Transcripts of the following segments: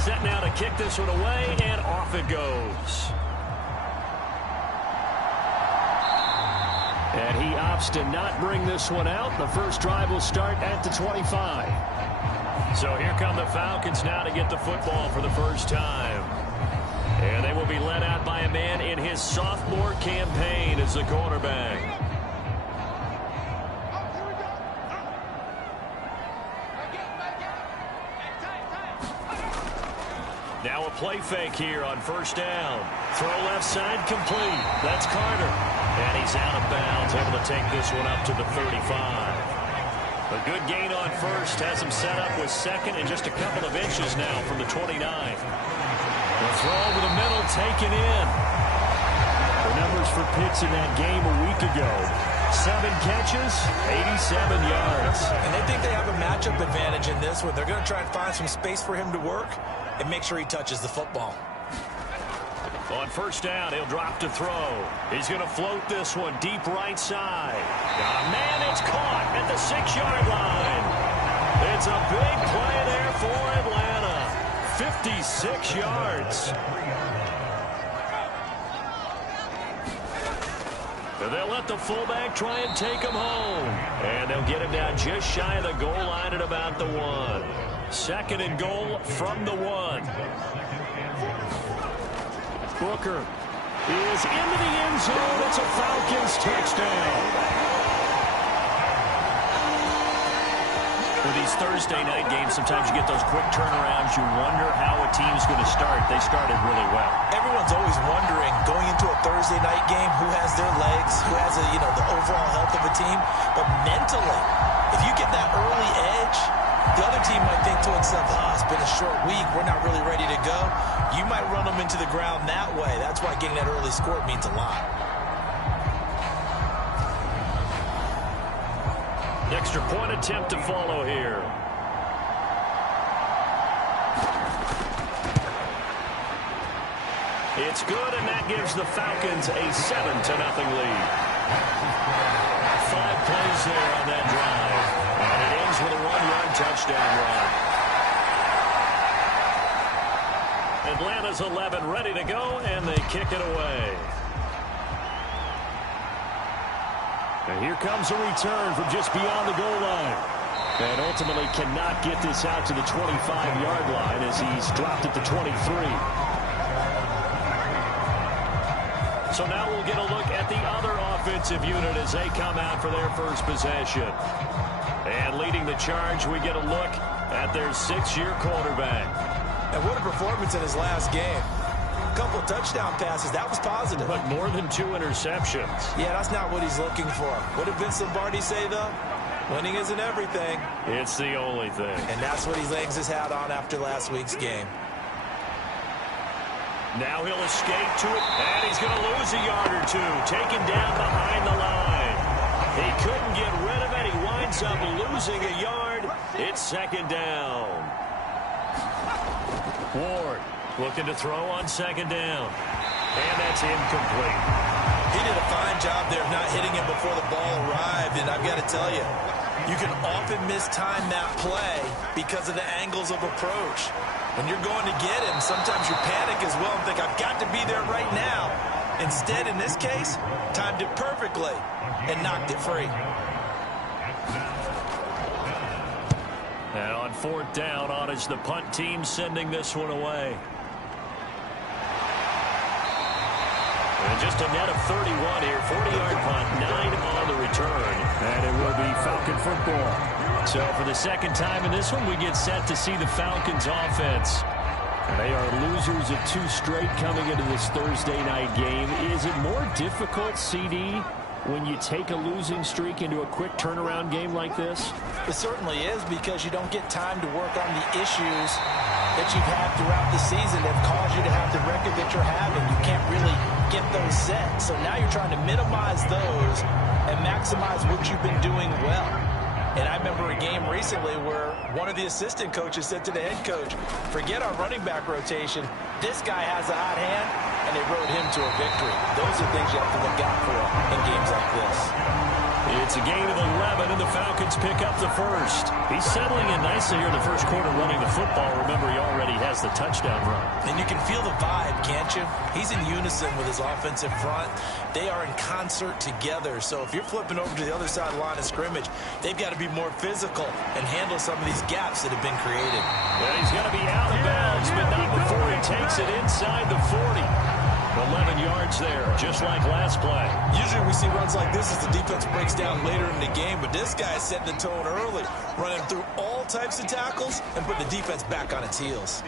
Set now to kick this one away, and off it goes. And he opts to not bring this one out. The first drive will start at the 25. So here come the Falcons now to get the football for the first time. And they will be led out by a man in his sophomore campaign as the quarterback. Now a play fake here on first down. Throw left side complete. That's Carter. And he's out of bounds, able to take this one up to the 35. A good gain on first. Has him set up with second and just a couple of inches now from the 29. The throw over the middle taken in. The numbers for Pitts in that game a week ago. 7 catches, 87 yards. And they think they have a matchup advantage in this one. They're going to try and find some space for him to work and make sure he touches the football. On first down, he'll drop to throw. He's going to float this one deep right side. Got a man, it's caught at the 6-yard line. It's a big play there for Atlanta. 56 yards. They'll let the fullback try and take him home. And they'll get him down just shy of the goal line at about the 1. Second and goal from the 1. Booker is into the end zone. It's a Falcons touchdown. For these Thursday night games, sometimes you get those quick turnarounds. You wonder how a team's going to start. They started really well. Everyone's always wondering, going into a Thursday night game, who has their legs, who has the overall health of a team. But mentally, if you get that early edge, the other team might think to itself, it's been a short week. We're not really ready to go. You might run them into the ground that way. That's why getting that early score means a lot. Extra point attempt to follow here. It's good, and that gives the Falcons a 7-0 lead. 5 plays there on that drive. And it ends with a 1-yard touchdown run. Atlanta's 11 ready to go, and they kick it away. And here comes a return from just beyond the goal line. And ultimately cannot get this out to the 25-yard line as he's dropped at the 23. So now we'll get a look at the other offensive unit as they come out for their first possession. And leading the charge, we get a look at their 6-year quarterback. And what a performance in his last game. A couple touchdown passes. That was positive. But more than 2 interceptions. Yeah, that's not what he's looking for. What did Vince Lombardi say, though? Winning isn't everything. It's the only thing. And that's what he hangs his hat on after last week's game. Now he'll escape to it, and he's going to lose a yard or 2. Taken down behind the line. He couldn't get rid of it. He winds up losing a yard. It's second down. Ward looking to throw on second down. And that's incomplete. He did a fine job there of not hitting him before the ball arrived. And I've got to tell you, you can often mistime that play because of the angles of approach. When you're going to get him, sometimes you panic as well and think, I've got to be there right now. Instead, in this case, timed it perfectly and knocked it free. And on fourth down, on is the punt team sending this one away. And just a net of 31 here, 40-yard punt, 9 on the return. And it will be Falcon football. So for the second time in this one, we get set to see the Falcons offense. And they are losers of 2 straight coming into this Thursday night game. Is it more difficult, CD, when you take a losing streak into a quick turnaround game like this? It certainly is, because you don't get time to work on the issues that you've had throughout the season that caused you to have the record that you're having. You can't really get those set. So now you're trying to minimize those and maximize what you've been doing well. And I remember a game recently where one of the assistant coaches said to the head coach, forget our running back rotation. This guy has a hot hand, and they rode him to a victory. Those are things you have to look out for in games like this. It's a gain of 11, and the Falcons Falcons pick up the first. He's settling in nicely here in the first quarter running the football. Remember, he already has the touchdown run. And you can feel the vibe, can't you? He's in unison with his offensive front. They are in concert together. So if you're flipping over to the other side line of scrimmage, they've got to be more physical and handle some of these gaps that have been created. Well, he's going to be out of bounds, but not before he takes it inside the 40. 11 yards there, just like last play. Usually we see runs like this as the defense breaks down later in the game, but this guy is setting the tone early, running through all types of tackles and putting the defense back on its heels.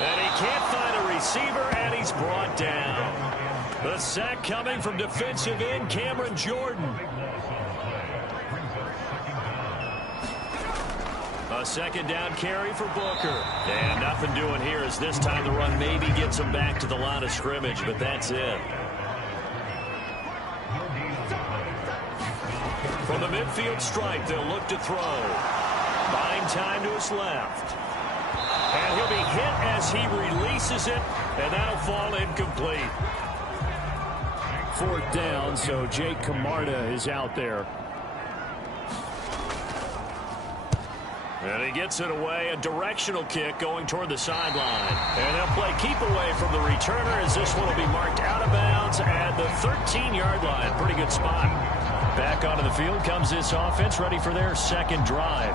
And he can't find a receiver, and he's brought down. The sack coming from defensive end Cameron Jordan. A second down carry for Booker. And nothing doing here as this time the run maybe gets him back to the line of scrimmage, but that's it. From the midfield stripe, they'll look to throw. Buying time to his left. And he'll be hit as he releases it, and that'll fall incomplete. Fourth down, so Jake Camarda is out there. And he gets it away, a directional kick going toward the sideline. And they'll play keep away from the returner as this one will be marked out of bounds at the 13-yard line. Pretty good spot. Back onto the field comes this offense, ready for their second drive.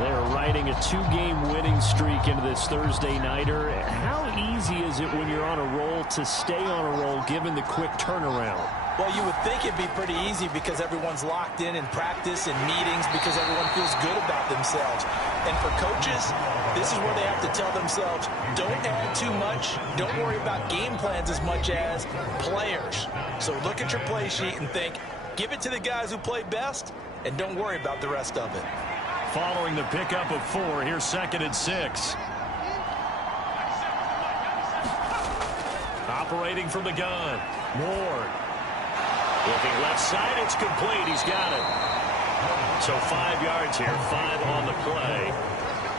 They're riding a two-game winning streak into this Thursday nighter. How easy is it when you're on a roll to stay on a roll given the quick turnaround? Well, you would think it'd be pretty easy because everyone's locked in practice and meetings because everyone feels good about themselves. And for coaches, this is where they have to tell themselves, don't add too much. Don't worry about game plans as much as players. So look at your play sheet and think, give it to the guys who play best, and don't worry about the rest of it. Following the pickup of 4, here's 2nd and 6. Operating from the gun, Ward. Looking left side, it's complete. He's got it. So 5 yards here, 5 on the play.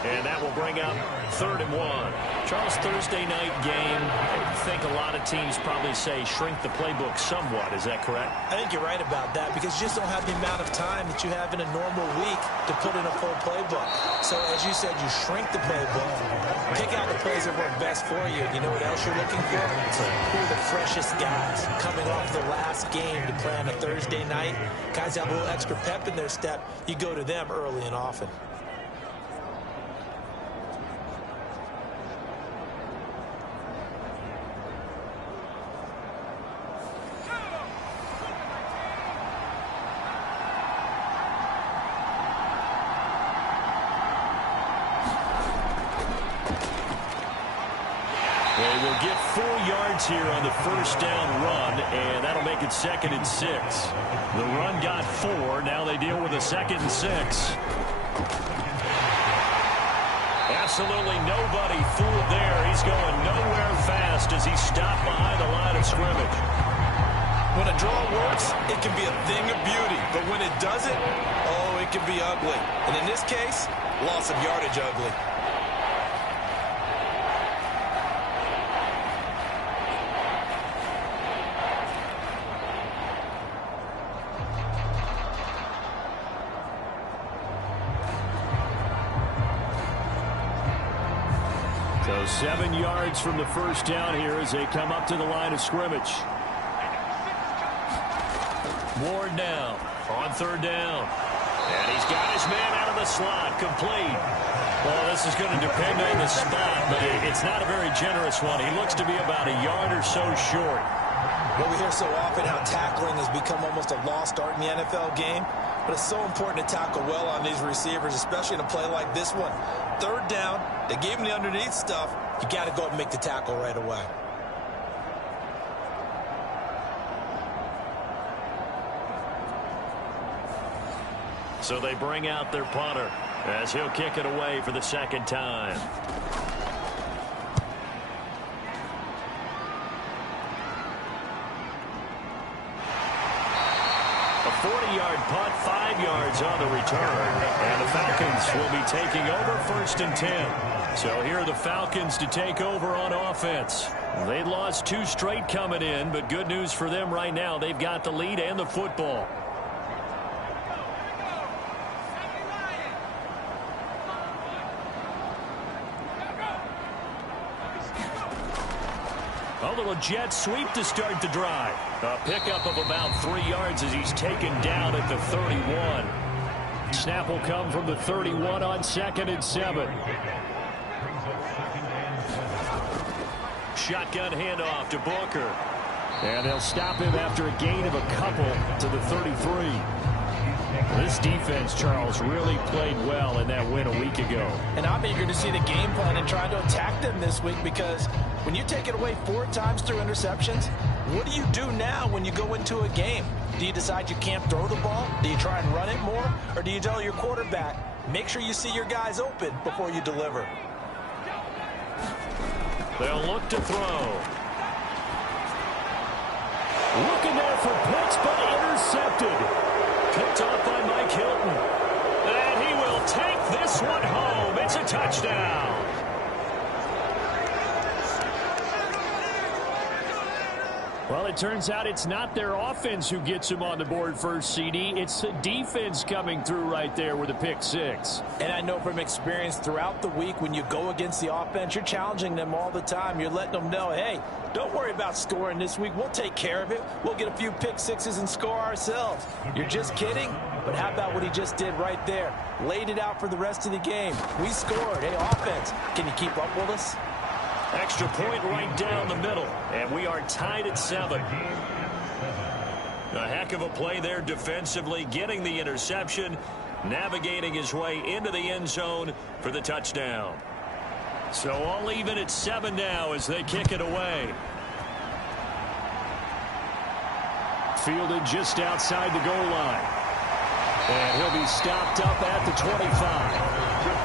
And that will bring up 3rd and 1. Charles, Thursday night game, I think a lot of teams probably say shrink the playbook somewhat. Is that correct? I think you're right about that because you just don't have the amount of time that you have in a normal week to put in a full playbook. So as you said, you shrink the playbook, pick out the plays that work best for you. You know what else you're looking for? Who are the freshest guys coming off the last game to play on a Thursday night? Guys have a little extra pep in their step. You go to them early and often. They will get 4 yards here on the first down run, and that'll make it 2nd and 6. The run got 4. Now they deal with a 2nd and 6. Absolutely nobody fooled there. He's going nowhere fast as he's stopped behind the line of scrimmage. When a draw works, it can be a thing of beauty. But when it doesn't, oh, it can be ugly. And in this case, loss of yardage ugly. So 7 yards from the first down here as they come up to the line of scrimmage. Ward now on 3rd down. And he's got his man out of the slot, complete. Well, this is going to depend on the spot, but it's not a very generous one. He looks to be about a yard or so short. Well, we hear so often how tackling has become almost a lost art in the NFL game, but it's so important to tackle well on these receivers, especially in a play like this one. 3rd down, they gave him the underneath stuff. You got to go up and make the tackle right away. So they bring out their punter as he'll kick it away for the 2nd time. A 40-yard punt, 5 yards on the return. And the Falcons will be taking over 1st and 10. So here are the Falcons to take over on offense. They lost 2 straight coming in, but good news for them right now. They've got the lead and the football. A little jet sweep to start the drive. A pickup of about 3 yards as he's taken down at the 31. Snap will come from the 31 on 2nd and 7. Shotgun handoff to Booker. And they'll stop him after a gain of a couple to the 33. This defense, Charles, really played well in that win a week ago. And I'm eager to see the game plan and try to attack them this week, because when you take it away 4 times through interceptions, what do you do now when you go into a game? Do you decide you can't throw the ball? Do you try and run it more? Or do you tell your quarterback, make sure you see your guys open before you deliver? They'll look to throw. Looking there for Pitts, but intercepted. Picked off by Mike Hilton. And he will take this one home. It's a touchdown. Well, it turns out it's not their offense who gets him on the board first, CD. It's the defense coming through right there with a pick 6. And I know from experience throughout the week, when you go against the offense, you're challenging them all the time. You're letting them know, hey, don't worry about scoring this week. We'll take care of it. We'll get a few pick 6s and score ourselves. You're just kidding? But how about what he just did right there? Laid it out for the rest of the game. We scored. Hey, offense, can you keep up with us? Extra point right down the middle, and we are tied at 7. A heck of a play there defensively, getting the interception, navigating his way into the end zone for the touchdown. So all even at 7 now as they kick it away. Fielded just outside the goal line. And he'll be stopped up at the 25.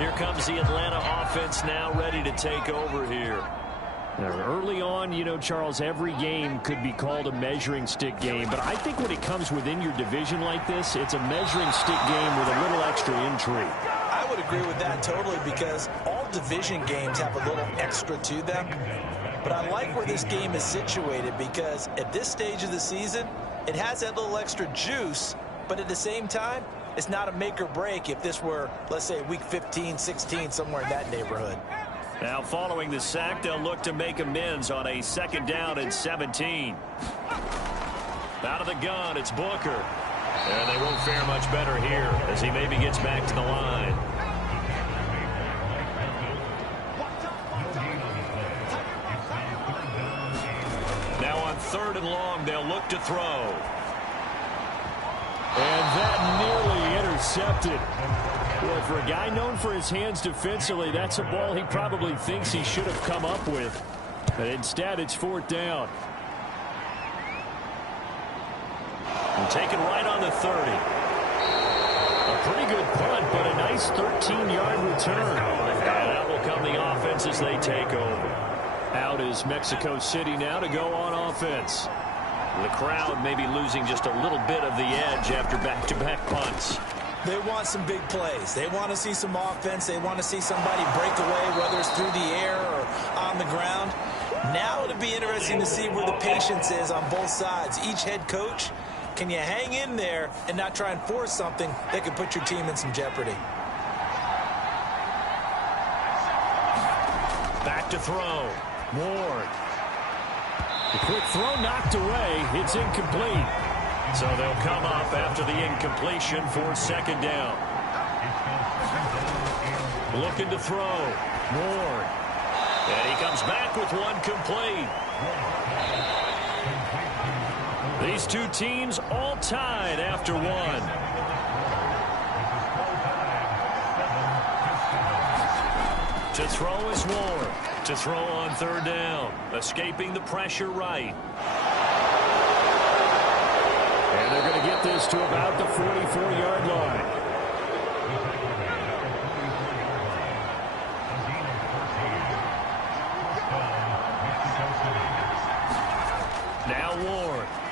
Here comes the Atlanta offense now ready to take over here. Now, early on, you know, Charles, every game could be called a measuring stick game. But I think when it comes within your division like this, it's a measuring stick game with a little extra intrigue. I would agree with that totally, because all division games have a little extra to them. But I like where this game is situated, because at this stage of the season, it has that little extra juice. But at the same time, it's not a make or break if this were, let's say, week 15, 16, somewhere in that neighborhood. Now, following the sack, they'll look to make amends on a 2nd down and 17. Out of the gun, it's Booker. And they won't fare much better here as he maybe gets back to the line. Now on 3rd and long, they'll look to throw. And that nearly intercepted. Boy, for a guy known for his hands defensively, that's a ball he probably thinks he should have come up with. But instead, it's 4th down. And taken right on the 30. A pretty good punt, but a nice 13-yard return. And out will come the offense as they take over. Out is Mexico City now to go on offense. The crowd may be losing just a little bit of the edge after back-to-back punts. They want some big plays. They want to see some offense. They want to see somebody break away, whether it's through the air or on the ground. Now it'll be interesting to see where the patience is on both sides. Each head coach, can you hang in there and not try and force something that could put your team in some jeopardy? Back to throw. Ward. The quick throw knocked away. It's incomplete. So they'll come up after the incompletion for 2nd down. Looking to throw. Ward. And he comes back with one complete. These two teams all tied after one. To throw is Ward. To throw on 3rd down. Escaping the pressure right. And they're going to get this to about the 44-yard line.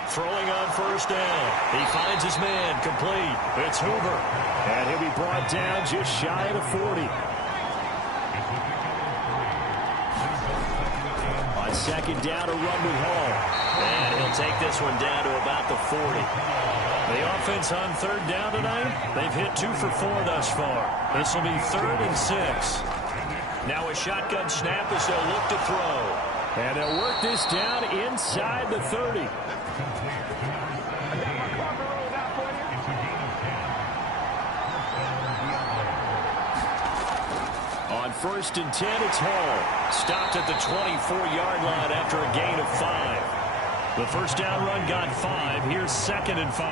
Throwing on first down. He finds his man, complete. It's Hoover. And he'll be brought down just shy of the 40. On second down, a run with Hall. And he'll take this one down to about the 40. The offense on third down tonight, they've hit 2 for 4 thus far. This will be 3rd and 6. Now a shotgun snap as they'll look to throw. And they'll work this down inside the 30. On 1st and 10, it's Hall. Stopped at the 24-yard line after a gain of 5. The first down run got 5. Here's 2nd and 5.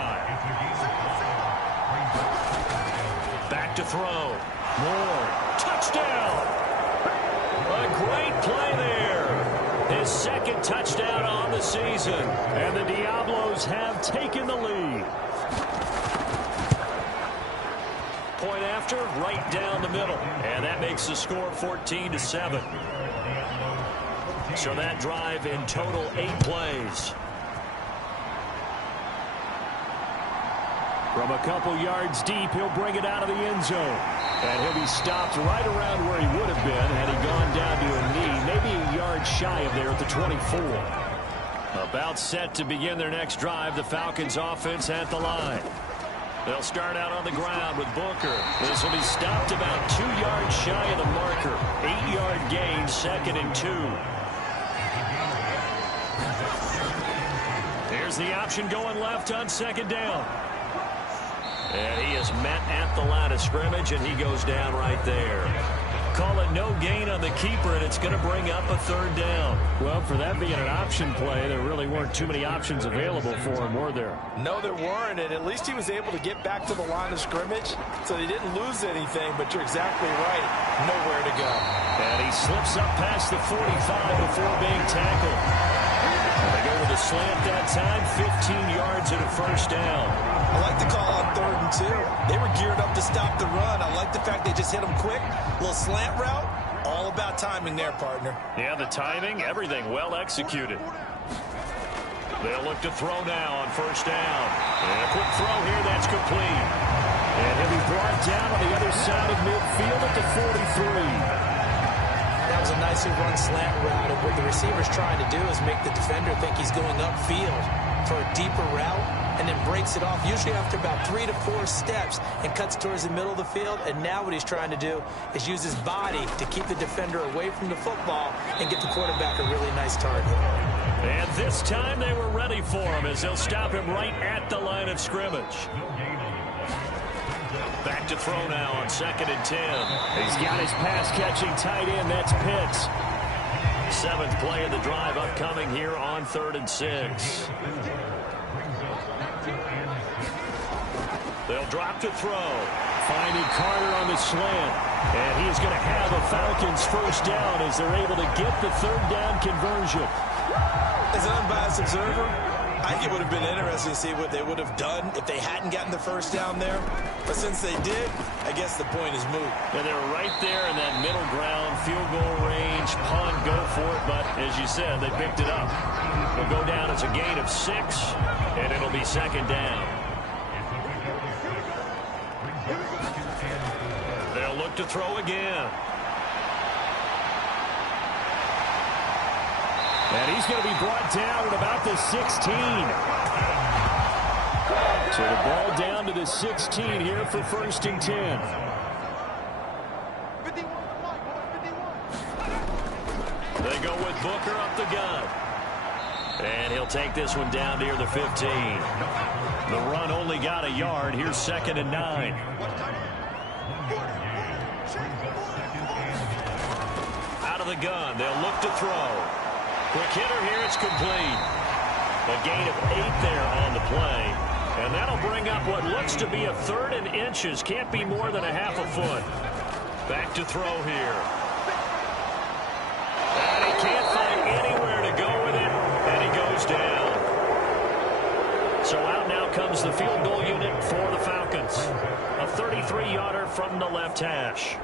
Back to throw. Moore. Touchdown. A great play there. His 2nd touchdown on the season. And the Diablos have taken the lead. Point after, right down the middle. And that makes the score 14-7. So that drive in total 8 plays. From a couple yards deep, he'll bring it out of the end zone. And he'll be stopped right around where he would have been had he gone down to a knee, maybe a yard shy of there at the 24. About set to begin their next drive, the Falcons offense at the line. They'll start out on the ground with Booker. This will be stopped about 2 yards shy of the marker. 8-yard gain, 2nd and 2. Here's the option going left on 2nd down. And he is met at the line of scrimmage, and he goes down right there. Call it no gain on the keeper, and it's going to bring up a 3rd down. Well, for that being an option play, there really weren't too many options available for him, were there? No, there weren't, and at least he was able to get back to the line of scrimmage, so he didn't lose anything, but you're exactly right. Nowhere to go. And he slips up past the 45 before being tackled. And they go with a slant that time, 15 yards and a 1st down. I like the call on 3rd and 2. They were geared up to stop the run. I like the fact they just hit them quick. Little slant route. All about timing there, partner. Yeah, the timing, everything well executed. They'll look to throw now on 1st down. And a quick throw here, that's complete. And he'll be brought down on the other side of midfield at the 43. That was a nicely run slant route, and what the receiver's trying to do is make the defender think he's going upfield for a deeper route, and then breaks it off, usually after about 3 to 4 steps, and cuts towards the middle of the field. And now what he's trying to do is use his body to keep the defender away from the football and get the quarterback a really nice target. And this time they were ready for him as they'll stop him right at the line of scrimmage. Back to throw now on 2nd and 10. He's got his pass-catching tight end. That's Pitts. 7th play of the drive upcoming here on 3rd and 6. They'll drop to throw. Finding Carter on the slant. And he's going to have a Falcons 1st down as they're able to get the 3rd down conversion. As an unbiased observer, I think it would have been interesting to see what they would have done if they hadn't gotten the 1st down there. But since they did, I guess the point is moot. And they were right there in that middle ground, field goal range, punt, go for it. But as you said, they picked it up. It'll go down as a gain of 6, and it'll be 2nd down. They'll look to throw again. And he's going to be brought down at about the 16. So the ball down to the 16 here for 1st and 10. They go with Booker up the gun. And he'll take this one down near the 15. The run only got a yard. Here's 2nd and 9. Out of the gun. They'll look to throw. Quick hitter here, it's complete. A gain of 8 there on the play. And that'll bring up what looks to be a 3rd and inches. Can't be more than a half a foot. Back to throw here. And he can't find anywhere to go with it. And he goes down. So out now comes the field goal unit for the Falcons. A 33-yarder from the left hash.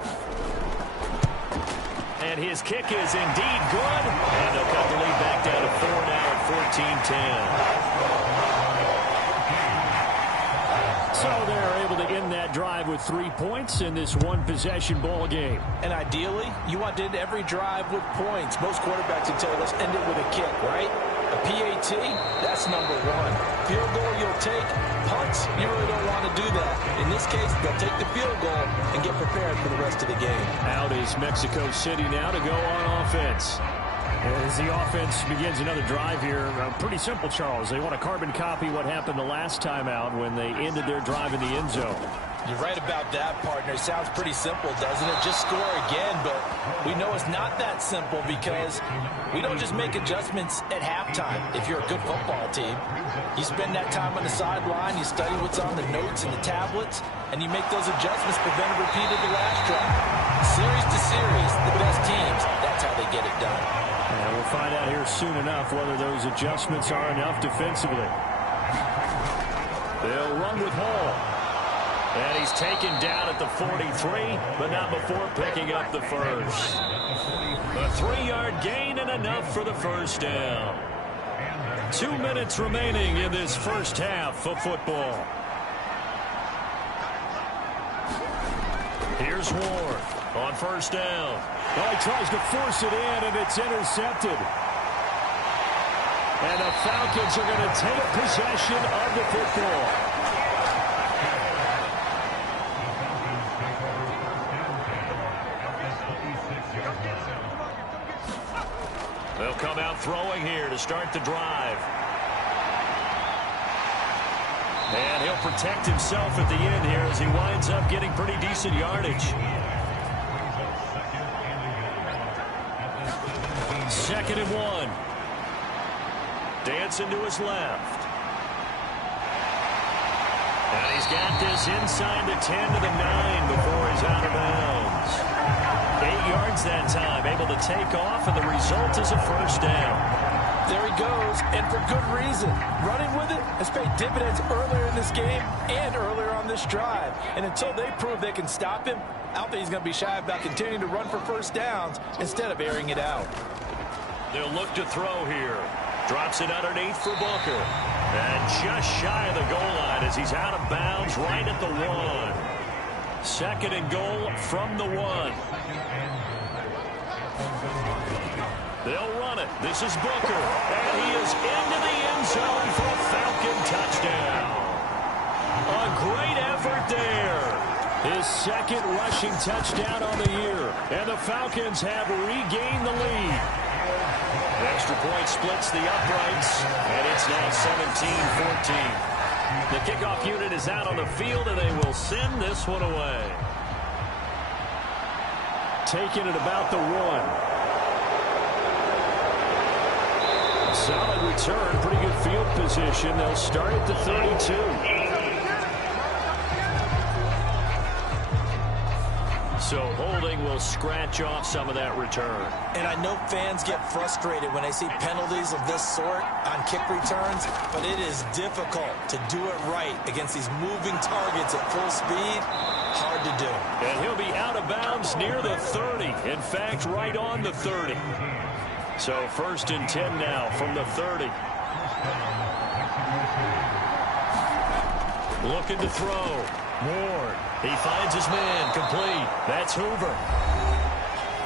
And his kick is indeed good. And they'll cut the lead back down to 4 now at 14-10. So they're able to end that drive with 3 points in this one-possession ball game. And ideally, you want to end every drive with points. Most quarterbacks would tell you, let's end it with a kick, right? A PAT, that's number one. Field goal you'll take. Punts, you really don't want to do that. In this case, they'll take the field goal and get prepared for the rest of the game. Out is Mexico City now to go on offense. As the offense begins another drive here, pretty simple, Charles. They want to carbon copy what happened the last time out when they ended their drive in the end zone. You're right about that, partner. Sounds pretty simple, doesn't it? Just score again, but we know it's not that simple because we don't just make adjustments at halftime. If you're a good football team, you spend that time on the sideline, you study what's on the notes and the tablets, and you make those adjustments, prevent a repeat of the last drive. Series to series, the best teams, that's how they get it done. And we'll find out here soon enough whether those adjustments are enough defensively. They'll run with Hall. And he's taken down at the 43, but not before picking up the first. A 3-yard gain and enough for the first down. 2 minutes remaining in this first half of football. Here's Ward on first down. Oh, he tries to force it in, and it's intercepted. And the Falcons are going to take possession of the football. They'll come out throwing here to start the drive. And he'll protect himself at the end here as he winds up getting pretty decent yardage. 2nd and 1. Dancing to his left. And he's got this inside the 10 to the 9 before he's out of bounds. 8 yards that time, able to take off, and the result is a first down. There he goes, and for good reason. Running with it has paid dividends earlier in this game and earlier on this drive. And until they prove they can stop him, I don't think he's going to be shy about continuing to run for first downs instead of airing it out. They'll look to throw here. Drops it underneath for Booker. And just shy of the goal line as he's out of bounds right at the 1. 2nd and goal from the 1. They'll run it. This is Booker. And he is into the end zone for a Falcon touchdown. A great effort there. His 2nd rushing touchdown on the year. And the Falcons have regained the lead. The extra point splits the uprights. And it's now 17-14. The kickoff unit is out on the field, and they will send this one away. Taking it about the 1. Solid return, pretty good field position. They'll start at the 32. So holding will scratch off some of that return. And I know fans get frustrated when they see penalties of this sort on kick returns, but it is difficult to do it right against these moving targets at full speed. Hard to do. And he'll be out of bounds near the 30. In fact, right on the 30. So 1st and 10 now from the 30. Looking to throw. Ward. He finds his man. Complete. That's Hoover.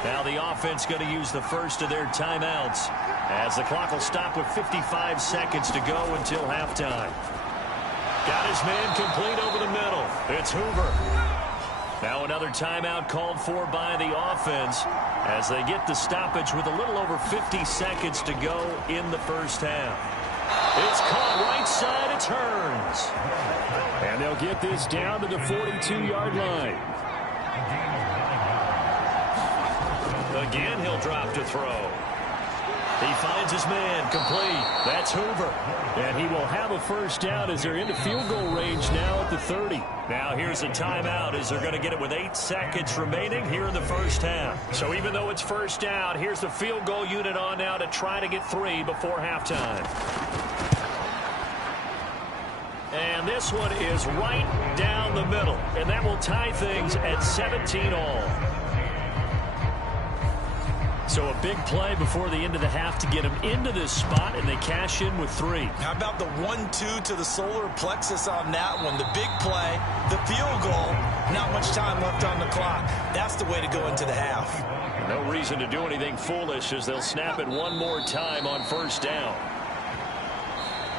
Now the offense going to use the first of their timeouts as the clock will stop with 55 seconds to go until halftime. Got his man complete over the middle. It's Hoover. Now another timeout called for by the offense as they get the stoppage with a little over 50 seconds to go in the first half. It's caught right side. It turns. And they'll get this down to the 42-yard line. Again, he'll drop to throw. He finds his man. Complete. That's Hoover. And he will have a first down as they're into field goal range now at the 30. Now here's a timeout as they're going to get it with 8 seconds remaining here in the first half. So even though it's first down, here's the field goal unit on now to try to get 3 before halftime. And this one is right down the middle. And that will tie things at 17 all. So a big play before the end of the half to get them into this spot, and they cash in with 3. How about the 1-2 to the solar plexus on that one? The big play, the field goal, not much time left on the clock. That's the way to go into the half. No reason to do anything foolish as they'll snap it one more time on first down.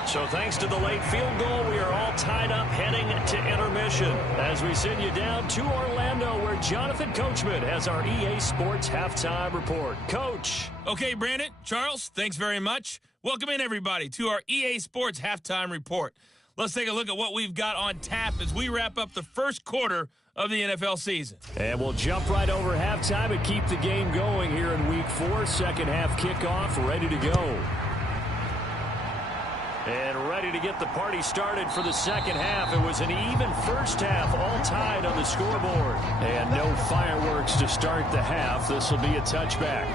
So thanks to the late field goal, we are all tied up heading to intermission as we send you down to Orlando where Jonathan Coachman has our EA Sports Halftime Report. Coach. Okay, Brandon, Charles, thanks very much. Welcome in, everybody, to our EA Sports Halftime Report. Let's take a look at what we've got on tap as we wrap up the first quarter of the NFL season. And we'll jump right over halftime and keep the game going here in Week 4. Second half kickoff ready to go. And ready to get the party started for the second half. It was an even first half, all tied on the scoreboard. And no fireworks to start the half. This will be a touchback.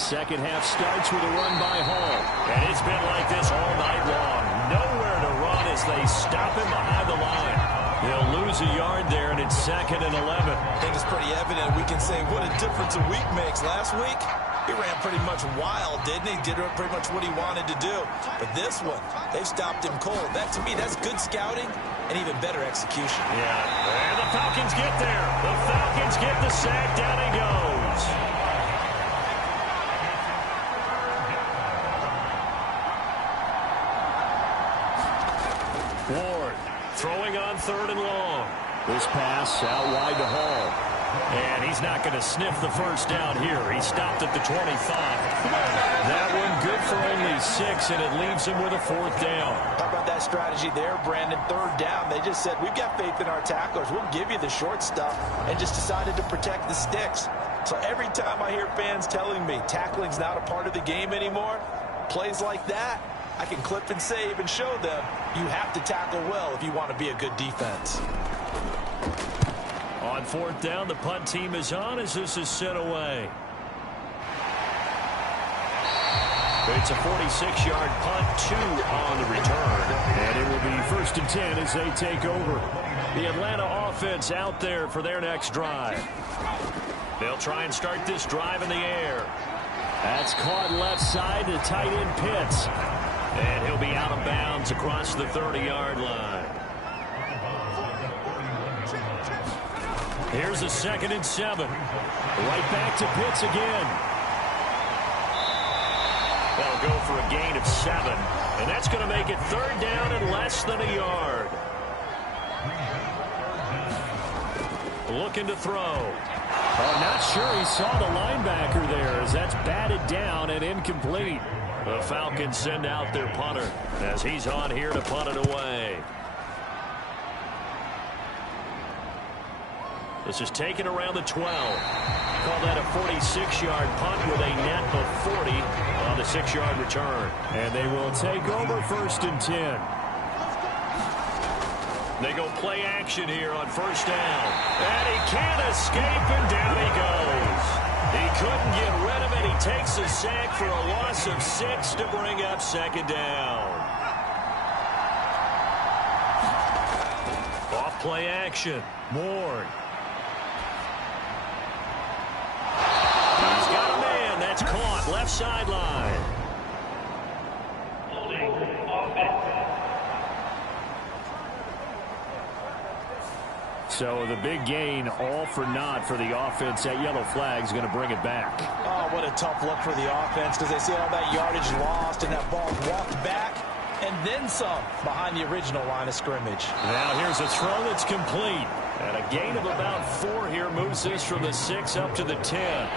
Second half starts with a run by Hall. And it's been like this all night long. Nowhere to run as they stop him behind the line. They'll lose a yard there, and it's 2nd and 11. I think it's pretty evident. We can say what a difference a week makes. Last week, he ran pretty much wild, didn't he? Did pretty much what he wanted to do. But this one, they've stopped him cold. That, to me, that's good scouting and even better execution. Yeah, and the Falcons get there. The Falcons get the sack. Down he goes. Ward throwing on 3rd and long. This pass out wide to Hall. And he's not going to sniff the first down here. He stopped at the 25. That one good for only 6, and it leaves him with a 4th down. How about that strategy there, Brandon? 3rd down. They just said, we've got faith in our tacklers. We'll give you the short stuff, and just decided to protect the sticks. So every time I hear fans telling me tackling's not a part of the game anymore, plays like that, I can clip and save and show them you have to tackle well if you want to be a good defense. On 4th down, the punt team is on as this is sent away. It's a 46-yard punt, 2 on the return. And it will be 1st and 10 as they take over. The Atlanta offense out there for their next drive. They'll try and start this drive in the air. That's caught left side to tight end Pitts. And he'll be out of bounds across the 30-yard line. Here's a 2nd and 7. Right back to Pitts again. They'll go for a gain of 7. And that's going to make it 3rd down and less than a yard. Looking to throw. I'm not sure he saw the linebacker there as that's batted down and incomplete. The Falcons send out their punter as he's on here to punt it away. This is taken around the 12. Call that a 46-yard punt with a net of 40 on the 6-yard return. And they will take over 1st and 10. They go play action here on 1st down. And he can't escape, and down he goes. He couldn't get rid of it. He takes a sack for a loss of 6 to bring up 2nd down. Off play action. Moore. He's got a man. That's caught. Left sideline. So the big gain, all for naught for the offense. That yellow flag is going to bring it back. Oh, what a tough look for the offense because they see all that yardage lost and that ball walked back and then some behind the original line of scrimmage. Now here's a throw that's complete. And a gain of about 4 here moves this from the 6 up to the 10.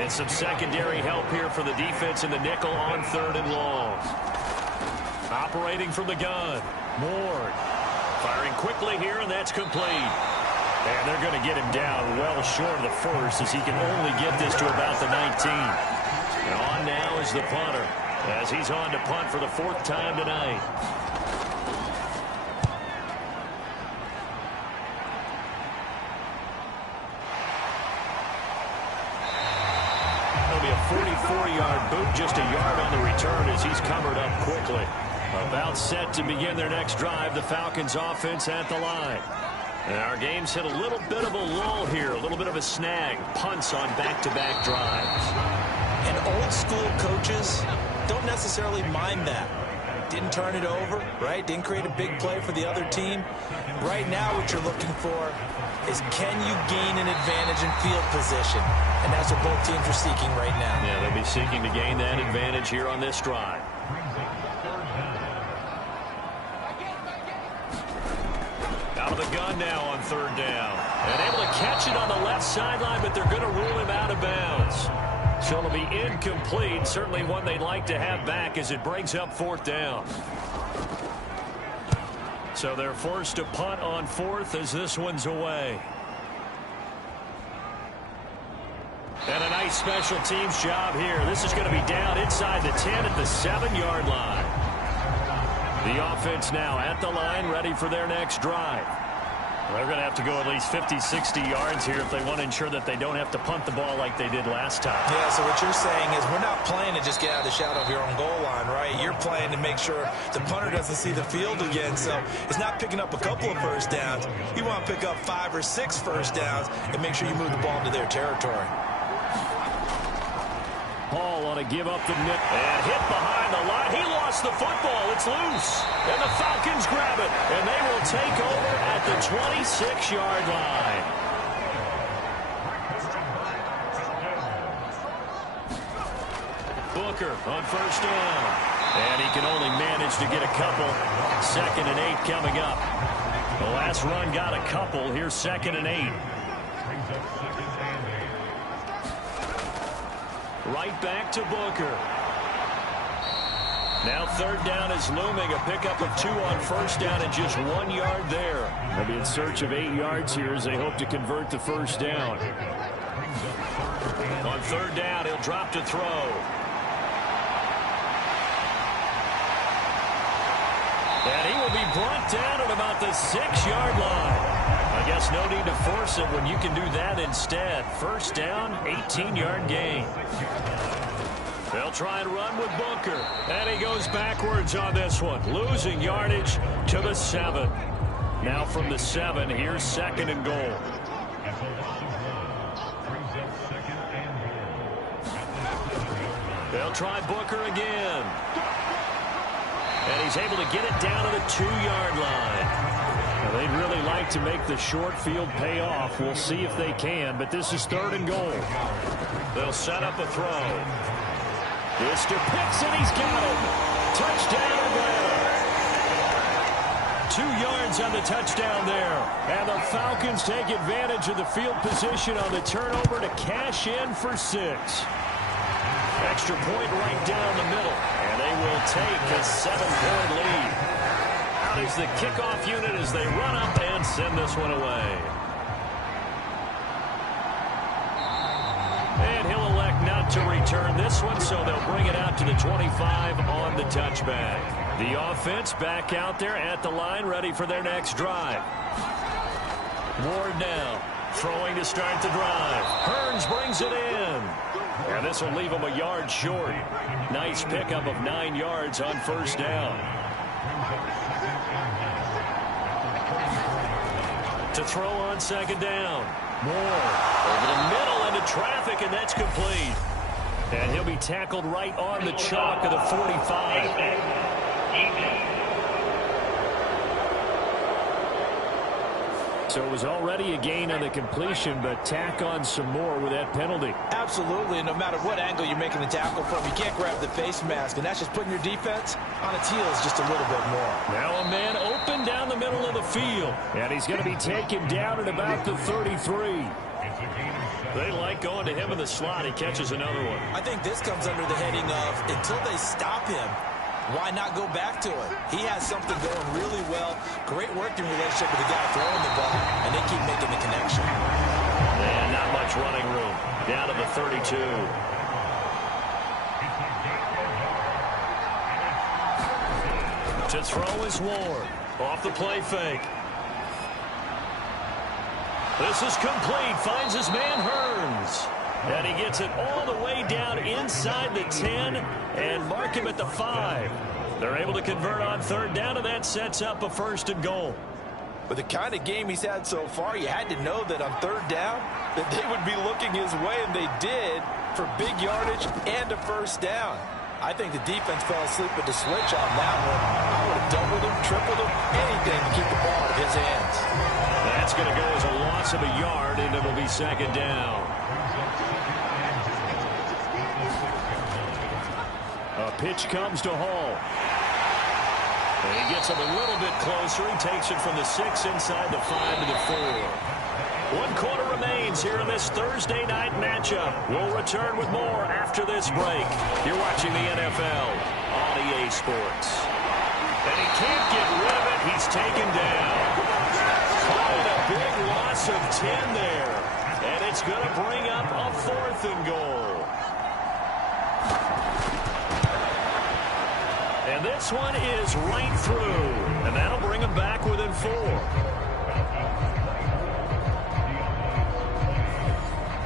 And some secondary help here for the defense in the nickel on 3rd and long. Operating from the gun. Moore firing quickly here, and that's complete. And they're going to get him down well short of the 1st as he can only get this to about the 19. And on now is the punter as he's on to punt for the 4th time tonight. It'll be a 44-yard boot, just a yard on the return as he's covered up quickly. About set to begin their next drive. The Falcons offense at the line. And our game's hit a little bit of a lull here. A little bit of a snag. Punts on back-to-back drives. And old school coaches don't necessarily mind that. Didn't turn it over, right? Didn't create a big play for the other team. Right now what you're looking for is, can you gain an advantage in field position? And that's what both teams are seeking right now. Yeah, they'll be seeking to gain that advantage here on this drive. Out of the gun now on third down. And able to catch it on the left sideline, but they're going to rule him out of bounds. So it'll be incomplete. Certainly one they'd like to have back as it brings up fourth down. So they're forced to punt on fourth as this one's away. And a nice special teams job here. This is going to be down inside the 10 at the 7-yard line. The offense now at the line, ready for their next drive. They're going to have to go at least 50, 60 yards here if they want to ensure that they don't have to punt the ball like they did last time. Yeah, so what you're saying is we're not playing to just get out of the shadow of your own goal line, right? You're playing to make sure the punter doesn't see the field again. So it's not picking up a couple of first downs. You want to pick up 5 or 6 first downs and make sure you move the ball into their territory. Hall on a give up the nip and hit behind the line. He lost the football. It's loose. And the Falcons grab it. And they will take over at the 26-yard line. Booker on first down. And he can only manage to get a couple. 2nd and 8 coming up. The last run got a couple. Here's 2nd and 8. Right back to Booker. Now third down is looming. A pickup of 2 on first down and just 1 yard there. They'll be in search of 8 yards here as they hope to convert the first down. On third down, he'll drop to throw. And he will be brought down at about the 6-yard line. I guess no need to force it when you can do that instead. First down, 18-yard gain. They'll try and run with Booker. And he goes backwards on this one. Losing yardage to the 7. Now from the 7, here's 2nd and goal. They'll try Booker again. And he's able to get it down to the 2-yard line. Now, they'd really like to make the short field pay off. We'll see if they can, but this is 3rd and goal. They'll set up a throw. It's to Pitts, and he's got it. Touchdown, Atlanta. 2 yards on the touchdown there. And the Falcons take advantage of the field position on the turnover to cash in for 6. Extra point right down the middle. And they will take a 7-point lead. Out is the kickoff unit as they run up and send this one away. And he'll elect not to return this one, so they'll bring it out to the 25 on the touchback. The offense back out there at the line, ready for their next drive. Ward now, throwing to start the drive. Hearns brings it in. And this will leave him a yard short. Nice pickup of 9 yards on first down. To throw on 2nd down. Moore over the middle into traffic, and that's complete. And he'll be tackled right on the chalk of the 45. So it was already a gain on the completion, but tack on some more with that penalty. Absolutely, and no matter what angle you're making the tackle from, you can't grab the face mask, and that's just putting your defense on its heels just a little bit more. Now a man open down the middle of the field, and he's going to be taken down at about the 33. They like going to him in the slot. He catches another one. I think this comes under the heading of, until they stop him, why not go back to it? He has something going really well. Great working relationship with the guy throwing the ball, and they keep making the connection. And not much running room. Down to the 32. To throw is Ward. Off the play fake. This is complete. Finds his man Hearns. And he gets it all the way down inside the 10 and mark him at the 5. They're able to convert on third down, and that sets up a 1st and goal. With the kind of game he's had so far, you had to know that on third down that they would be looking his way, and they did, for big yardage and a 1st down. I think the defense fell asleep with the switch on that one. I would have doubled him, tripled him, anything to keep the ball out of his hands. That's going to go as a loss of a yard, and it'll be 2nd down. A pitch comes to Hall. And he gets him a little bit closer. He takes it from the 6 inside the 5 to the 4. 1 quarter remains here in this Thursday night matchup. We'll return with more after this break. You're watching the NFL on EA Sports. And he can't get rid of it. He's taken down. Quite a big loss of 10 there. And it's going to bring up a 4th and goal. And this one is right through. And that'll bring him back within 4.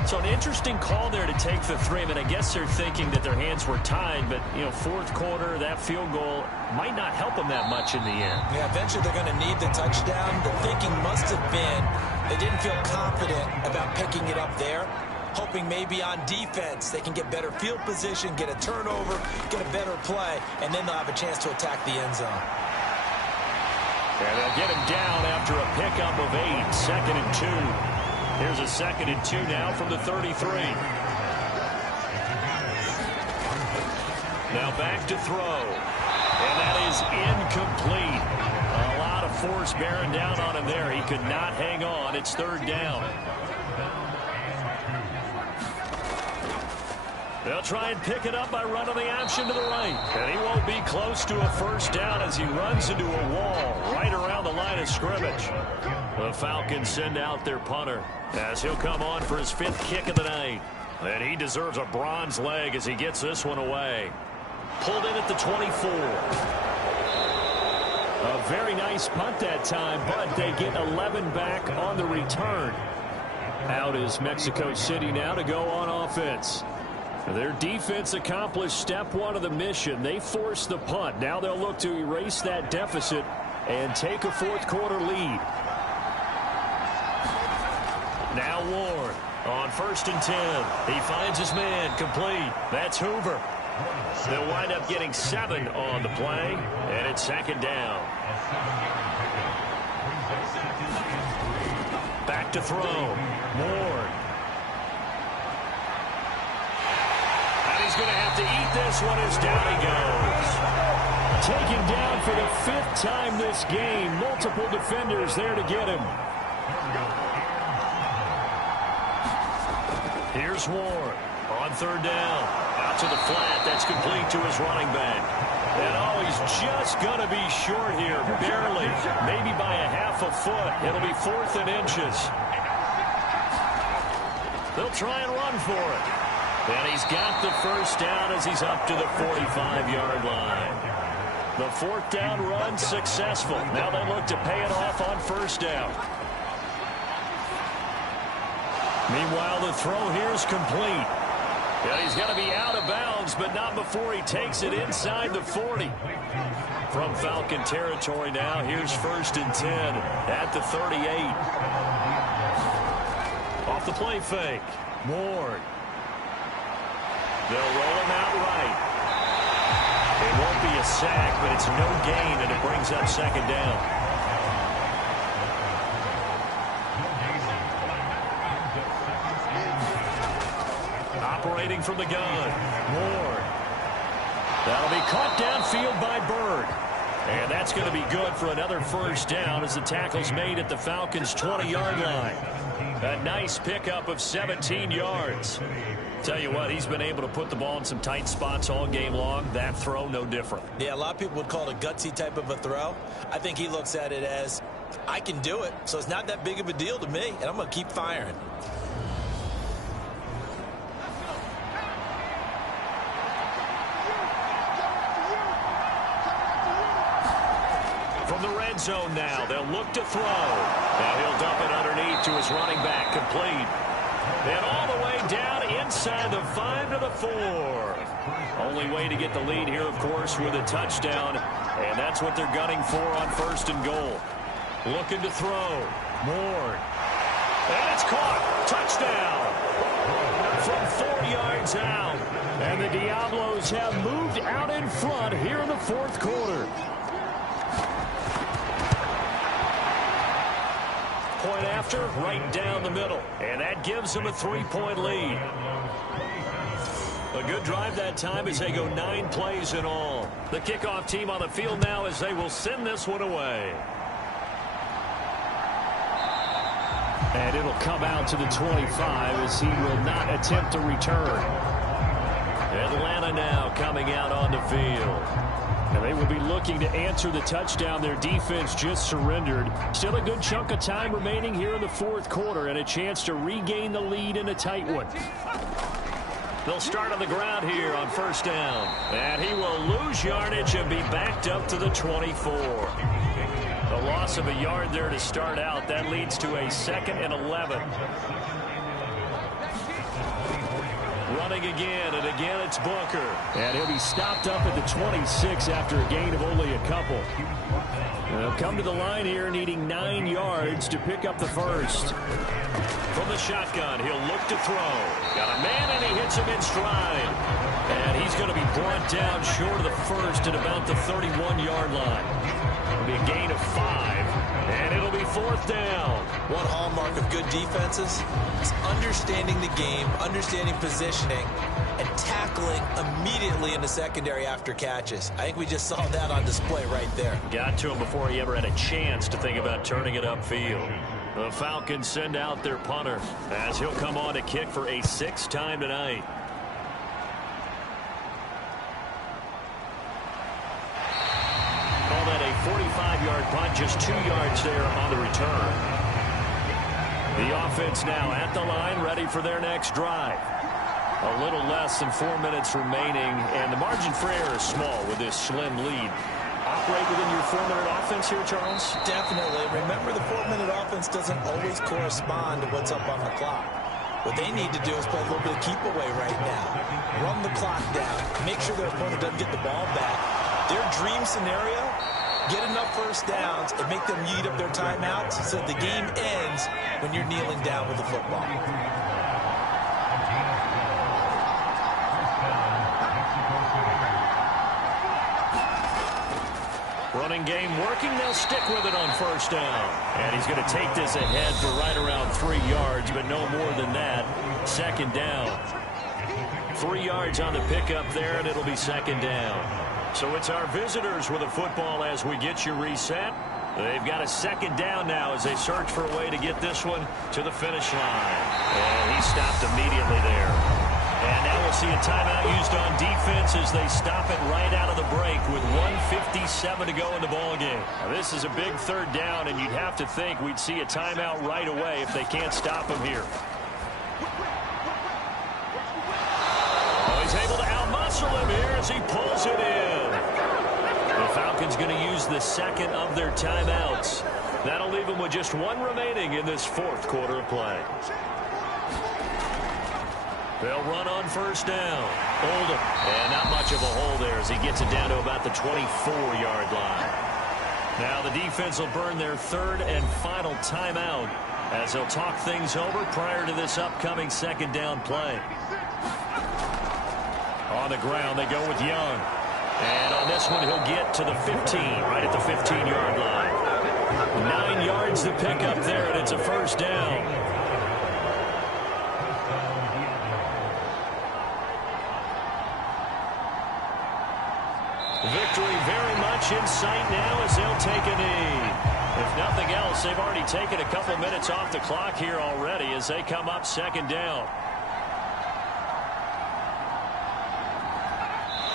So an interesting call there to take the 3. I mean, I guess they're thinking that their hands were tied, but, 4th quarter, that field goal might not help them that much in the end. Yeah, eventually they're going to need the touchdown. The thinking must have been they didn't feel confident about picking it up there, hoping maybe on defense they can get better field position, get a turnover, get a better play, and then they'll have a chance to attack the end zone. And they'll get him down after a pickup of 8, 2nd and 2. Here's a 2nd and 2 now from the 33. Now back to throw. And that is incomplete. A lot of force bearing down on him there. He could not hang on. It's 3rd down. They'll try and pick it up by running the option to the right. And he won't be close to a 1st down as he runs into a wall right around the line of scrimmage. The Falcons send out their punter as he'll come on for his 5th kick of the night. And he deserves a bronze leg as he gets this one away. Pulled in at the 24. A very nice punt that time, but they get 11 back on the return. Out is Mexico City now to go on offense. Their defense accomplished step 1 of the mission. They forced the punt. Now they'll look to erase that deficit and take a 4th quarter lead. Now Ward on 1st and 10. He finds his man complete. That's Hoover. They'll wind up getting 7 on the play, and it's 2nd down. Back to throw. Ward. He's going to have to eat this one as down he goes. Taken down for the 5th time this game. Multiple defenders there to get him. Here's Ward on 3rd down. Out to the flat. That's complete to his running back. And he's just going to be short here. Barely. Maybe by a half a foot. It'll be 4th and inches. They'll try and run for it. And he's got the 1st down as he's up to the 45-yard line. The 4th down run successful. Now they look to pay it off on 1st down. Meanwhile, the throw here is complete. And he's going to be out of bounds, but not before he takes it inside the 40. From Falcon territory now, here's 1st and 10 at the 38. Off the play fake. Ward. They'll roll him out right. It won't be a sack, but it's no gain, and it brings up 2nd down. Operating from the gun. Ward. That'll be caught downfield by Bird. And that's going to be good for another 1st down as the tackle's made at the Falcons' 20-yard line. A nice pickup of 17 yards. Tell you what, he's been able to put the ball in some tight spots all game long. That throw, no different. Yeah, a lot of people would call it a gutsy type of a throw. I think he looks at it as, I can do it, so it's not that big of a deal to me, and I'm going to keep firing. From the red zone now, they'll look to throw. Now he'll dump it underneath to his running back, complete. And all the way down inside the 5 to the 4. Only way to get the lead here, of course, with a touchdown. And that's what they're gunning for on 1st and goal. Looking to throw. Moore. And it's caught. Touchdown. From 4 yards out. And the Diablos have moved out in front here in the 4th quarter. Point after, right down the middle. And that gives them a 3-point lead. A good drive that time as they go 9 plays in all. The kickoff team on the field now as they will send this one away. And it'll come out to the 25 as he will not attempt to return. Atlanta now coming out on the field. And they will be looking to answer the touchdown their defense just surrendered. Still a good chunk of time remaining here in the 4th quarter and a chance to regain the lead in a tight one. They'll start on the ground here on 1st down. And he will lose yardage and be backed up to the 24. A loss of a yard there to start out. That leads to a 2nd and 11. Running again, and again it's Booker. And he'll be stopped up at the 26 after a gain of only a couple. They'll come to the line here needing 9 yards to pick up the first. From the shotgun, he'll look to throw. Got a man, and he hits him in stride. And he's going to be brought down short of the first at about the 31-yard line. It'll be a gain of 5, and it'll be 4th down. One hallmark of good defenses is understanding the game, understanding positioning, and tackling immediately in the secondary after catches. I think we just saw that on display right there. Got to him before he ever had a chance to think about turning it upfield. The Falcons send out their punter as he'll come on to kick for a 6th time tonight. Call that a 45-yard punt, just 2 yards there on the return. The offense now at the line, ready for their next drive. A little less than 4 minutes remaining, and the margin for error is small with this slim lead. Operate within your 4-minute offense here, Charles? Definitely. Remember, the 4-minute offense doesn't always correspond to what's up on the clock. What they need to do is play a little bit of keep away right now. Run the clock down. Make sure their opponent doesn't get the ball back. Their dream scenario, get enough first downs and make them eat up their timeouts so the game ends when you're kneeling down with the football. Running game working. They'll stick with it on 1st down. And he's going to take this ahead for right around 3 yards, but no more than that. 2nd down. 3 yards on the pickup there, and it'll be 2nd down. So it's our visitors with the football as we get you reset. They've got a 2nd down now as they search for a way to get this one to the finish line. And he stopped immediately there. And now we'll see a timeout used on defense as they stop it right out of the break with 1:57 to go in the ballgame. Now this is a big 3rd down, and you'd have to think we'd see a timeout right away if they can't stop him here. Oh, he's able to outmuscle him here as he pulls it in. The Falcons going to use the 2nd of their timeouts. That'll leave them with just 1 remaining in this 4th quarter of play. They'll run on 1st down. Oldham. And not much of a hole there as he gets it down to about the 24-yard line. Now the defense will burn their 3rd and final timeout as they'll talk things over prior to this upcoming 2nd down play. On the ground, they go with Young. And on this one, he'll get to the 15, right at the 15-yard line. 9 yards to pick up there, and it's a 1st down. Victory very much in sight now as they'll take a knee. If nothing else, they've already taken a couple minutes off the clock here already as they come up 2nd down.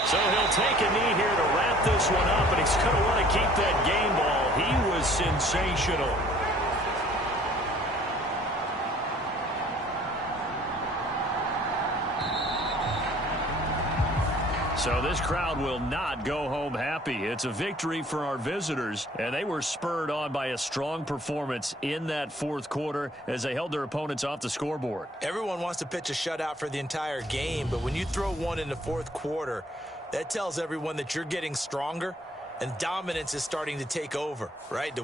So he'll take a knee here to wrap this one up, and he's going to want to keep that game ball. He was sensational. So this crowd will not go home happy. It's a victory for our visitors, and they were spurred on by a strong performance in that fourth quarter as they held their opponents off the scoreboard. Everyone wants to pitch a shutout for the entire game, but when you throw one in the fourth quarter, that tells everyone that you're getting stronger and dominance is starting to take over, right?